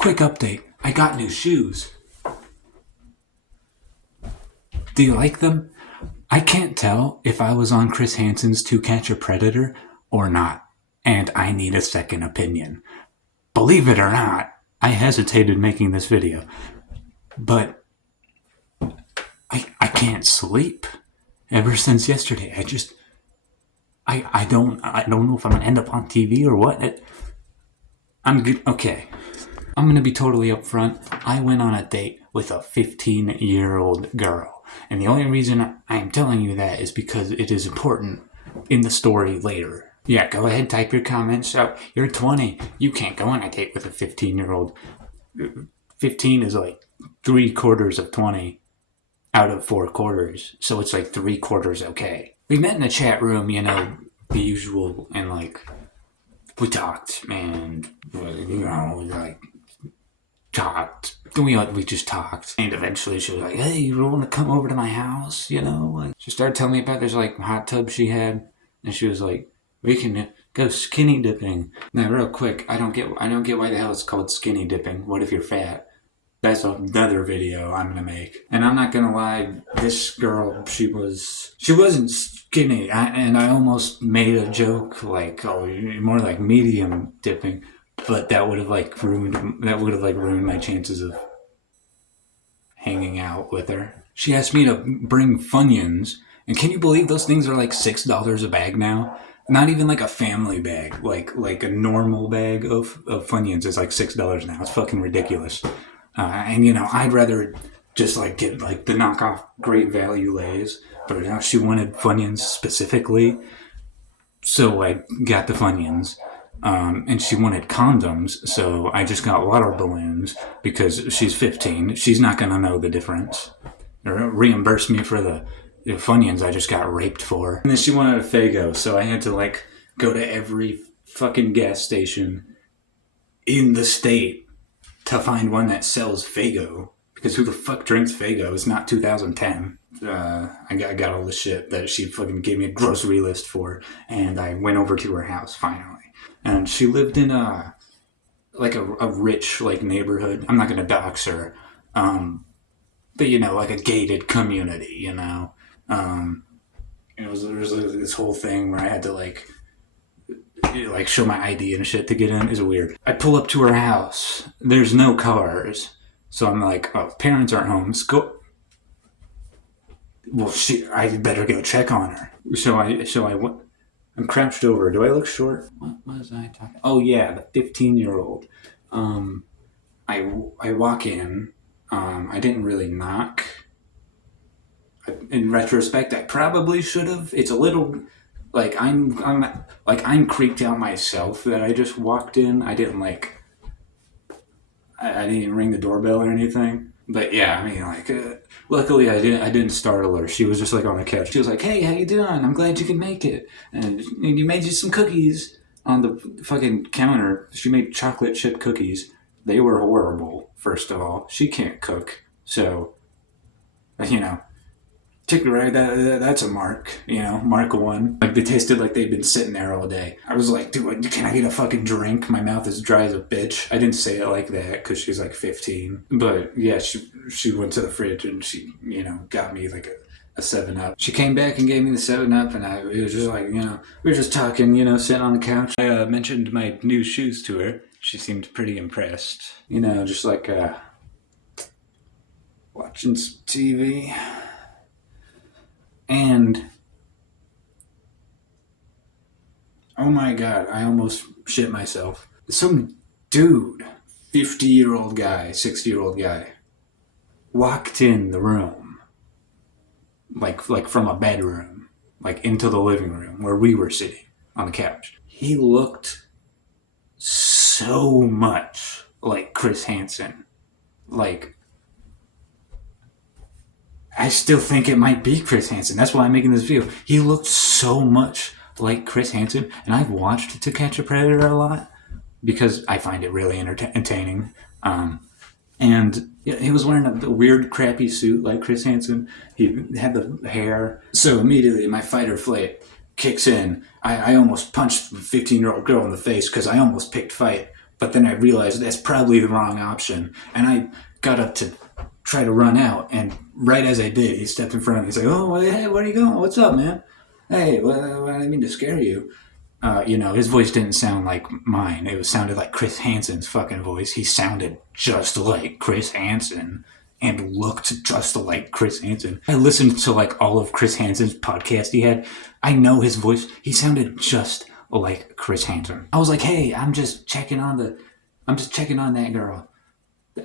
Quick update, I got new shoes. Do you like them? I can't tell if I was on Chris Hansen's To Catch a Predator or not, and I need a second opinion. Believe it or not, I hesitated making this video, but I can't sleep. Ever since yesterday, I don't know if I'm gonna end up on TV or what. I'm good. Okay, I'm gonna be totally upfront. I went on a date with a 15-year-old girl, and the only reason I am telling you that is because it is important in the story later. Yeah, go ahead, type your comments out. You're 20. You can't go on a date with a 15-year-old. 15 is like 3/4 of 20 out of 4/4, so it's like 3/4 okay. We met in a chat room, the usual, and we talked, and talked. We just talked, and eventually she was like, "Hey, you want to come over to my house?" She started telling me about this hot tub she had, and she was like, "We can go skinny dipping." Now, real quick, I don't get why the hell it's called skinny dipping. What if you're fat? That's another video I'm gonna make. And I'm not gonna lie, this girl, she wasn't skinny, and I almost made a joke like, "Oh, you're more like medium dipping," but that would have ruined my chances of hanging out with her. She asked me to bring Funyuns, and can you believe those things are like $6 a bag now? Not even like a family bag, like a normal bag of Funyuns is like $6 now. It's fucking ridiculous. And I'd rather just get the knockoff Great Value Lays, but she wanted Funyuns specifically, so I got the Funyuns. And she wanted condoms, so I just got water balloons because she's 15. She's not gonna know the difference. Or reimburse me for the Funyuns I just got raped for. And then she wanted a Faygo, so I had to go to every fucking gas station in the state to find one that sells Faygo, because who the fuck drinks Faygo? It's not 2010. I got all the shit that she fucking gave me a grocery list for, and I went over to her house finally. And she lived in a rich neighborhood. I'm not gonna dox her, but like a gated community. There was this whole thing where I had to show my ID and shit to get in. Is weird. I pull up to her house. There's no cars, so I'm like, "Oh, parents aren't home. Let's go." Well, I better go check on her. So I went. I'm crouched over. Do I look short? What was I talking? Oh yeah, the 15-year-old. I walk in. I didn't really knock. In retrospect, I probably should have. It's a little I'm creeped out myself that I just walked in. I didn't I didn't ring the doorbell or anything. But yeah, luckily I didn't startle her. She was just on the couch. She was like, "Hey, how you doing? I'm glad you can make it. And you made you some cookies on the fucking counter." She made chocolate chip cookies. They were horrible, first of all. She can't cook. So, that's a mark, mark 1. They tasted like they'd been sitting there all day. I was like, "Dude, can I get a fucking drink? My mouth is dry as a bitch." I didn't say it like that because she's 15. But yeah, she went to the fridge and she, got me a 7-Up. She came back and gave me the 7-Up, and it was just we were just talking, sitting on the couch. I mentioned my new shoes to her. She seemed pretty impressed. Just watching some TV. And, oh my god, I almost shit myself. Some dude, 50-year-old guy, 60-year-old guy, walked in the room, from a bedroom, into the living room where we were sitting on the couch. He looked so much like Chris Hansen. I still think it might be Chris Hansen. That's why I'm making this video. He looked so much like Chris Hansen, and I've watched To Catch a Predator a lot because I find it really entertaining. And he was wearing a weird, crappy suit like Chris Hansen. He had the hair. So immediately my fight or flight kicks in. I almost punched the 15-year-old girl in the face because I almost picked fight But then I realized that's probably the wrong option. And I got up to try to run out. And right as I did, he stepped in front of me. He's like, oh, hey, where are you going? What's up, man? Hey, well, I didn't mean to scare you. His voice didn't sound like mine. It sounded like Chris Hansen's fucking voice. He sounded just like Chris Hansen and looked just like Chris Hansen. I listened to like all of Chris Hansen's podcast he had. I know his voice. He sounded just like Chris Hansen. I was like, hey, I'm just checking on that girl.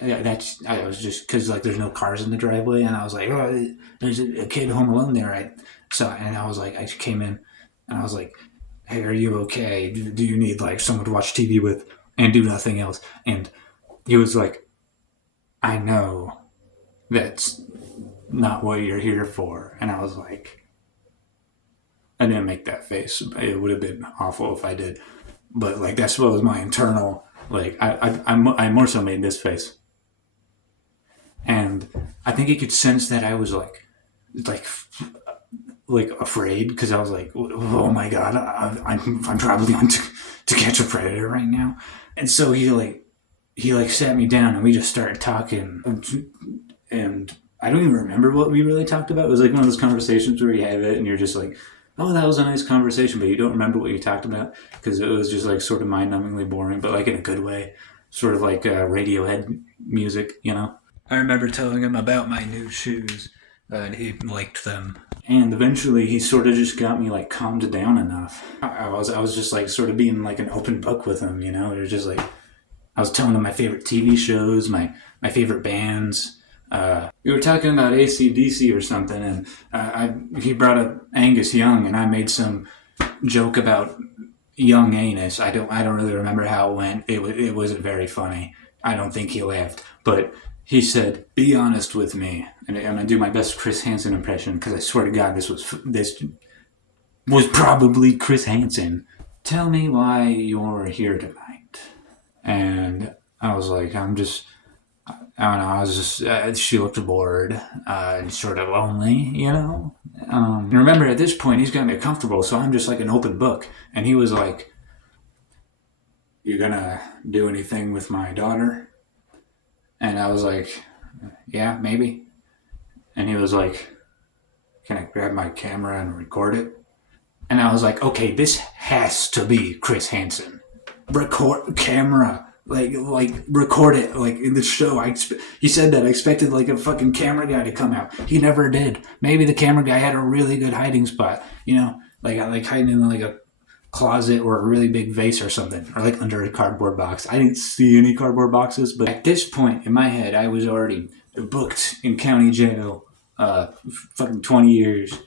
I was just, because like there's no cars in the driveway, and I was like, oh, there's a kid home alone there. I was like, I came in and I was like, hey, are you okay? Do you need like someone to watch TV with and do nothing else? And he was like, I know that's not what you're here for. And I was like, I didn't make that face. It would have been awful if I did. But like, that's what was my internal, like, I more so made this face. And I think he could sense that I was like afraid, because I was like, oh my God, I'm probably on to catch a predator right now. And so he sat me down and we just started talking, and I don't even remember what we really talked about. It was like one of those conversations where you have it and you're just like, oh, that was a nice conversation, but you don't remember what you talked about because it was just like sort of mind-numbingly boring, but like in a good way, sort of like Radiohead music, you know? I remember telling him about my new shoes, and he liked them. And eventually he sort of just got me like calmed down enough. I was just like sort of being like an open book with him, you know? It was just like, I was telling him my favorite TV shows, my favorite bands. We were talking about AC/DC or something, and he brought up Angus Young, and I made some joke about young anus. I don't really remember how it went. It wasn't very funny. I don't think he laughed, but he said, "Be honest with me," and I'm gonna do my best Chris Hansen impression, because I swear to God, this was probably Chris Hansen. Tell me why you're here tonight. And I was like, I don't know, I was just, she looked bored, and sort of lonely, you know? And remember, at this point, he's got me comfortable, so I'm just like an open book. And he was like, you gonna do anything with my daughter? And I was like, yeah, maybe. And he was like, can I grab my camera and record it? And I was like, okay, this has to be Chris Hansen. Record camera. Like record it, like in the show. He said that I expected like a fucking camera guy to come out. He never did. Maybe the camera guy had a really good hiding spot, you know, like hiding in like a closet or a really big vase or something, or like under a cardboard box. I didn't see any cardboard boxes, but at this point in my head, I was already booked in county jail, fucking 20 years,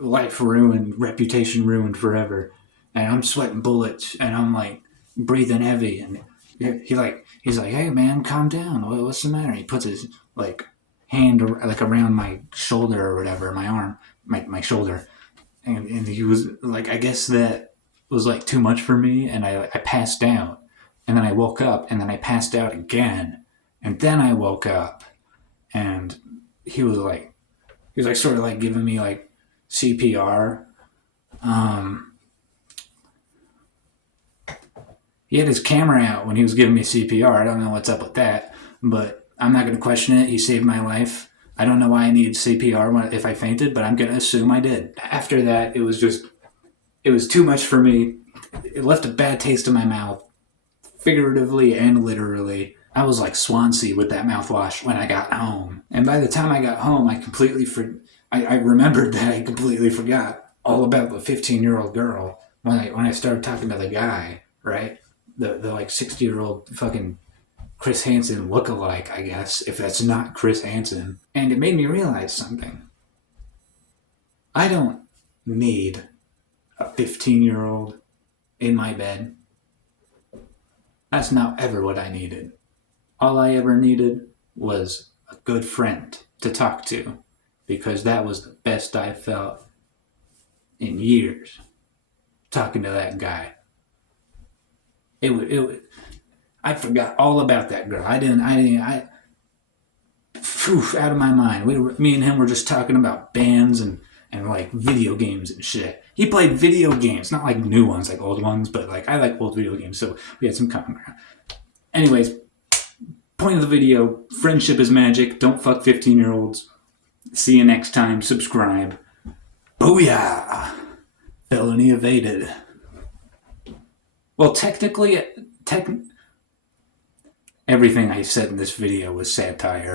life ruined, reputation ruined forever, and I'm sweating bullets, and I'm like breathing heavy, and he's like, hey man, calm down. What's the matter? He puts his like hand like around my shoulder or whatever, my arm, my shoulder, and he was like, I guess that was like too much for me, and I passed out, and then I woke up, and then I passed out again, and then I woke up, and he was like sort of like giving me like CPR. He had his camera out when he was giving me CPR. I don't know what's up with that, but I'm not going to question it. He saved my life. I don't know why I needed CPR if I fainted, but I'm going to assume I did. After that, it was too much for me. It left a bad taste in my mouth, figuratively and literally. I was like Swansea with that mouthwash when I got home. And by the time I got home, I remembered that I completely forgot all about the 15-year-old girl when I started talking to the guy, right? The like 60-year-old fucking Chris Hansen lookalike, I guess, if that's not Chris Hansen. And it made me realize something. I don't need a 15-year-old in my bed. That's not ever what I needed. All I ever needed was a good friend to talk to, because that was the best I felt in years, talking to that guy. I forgot all about that girl. Out of my mind. Me and him were just talking about bands and like video games and shit. He played video games, not like new ones, like old ones, but like I like old video games, so we had some common ground. Anyways, point of the video, friendship is magic. Don't fuck 15-year-olds. See you next time. Subscribe. Booyah! Felony evaded. Well, technically, everything I said in this video was satire.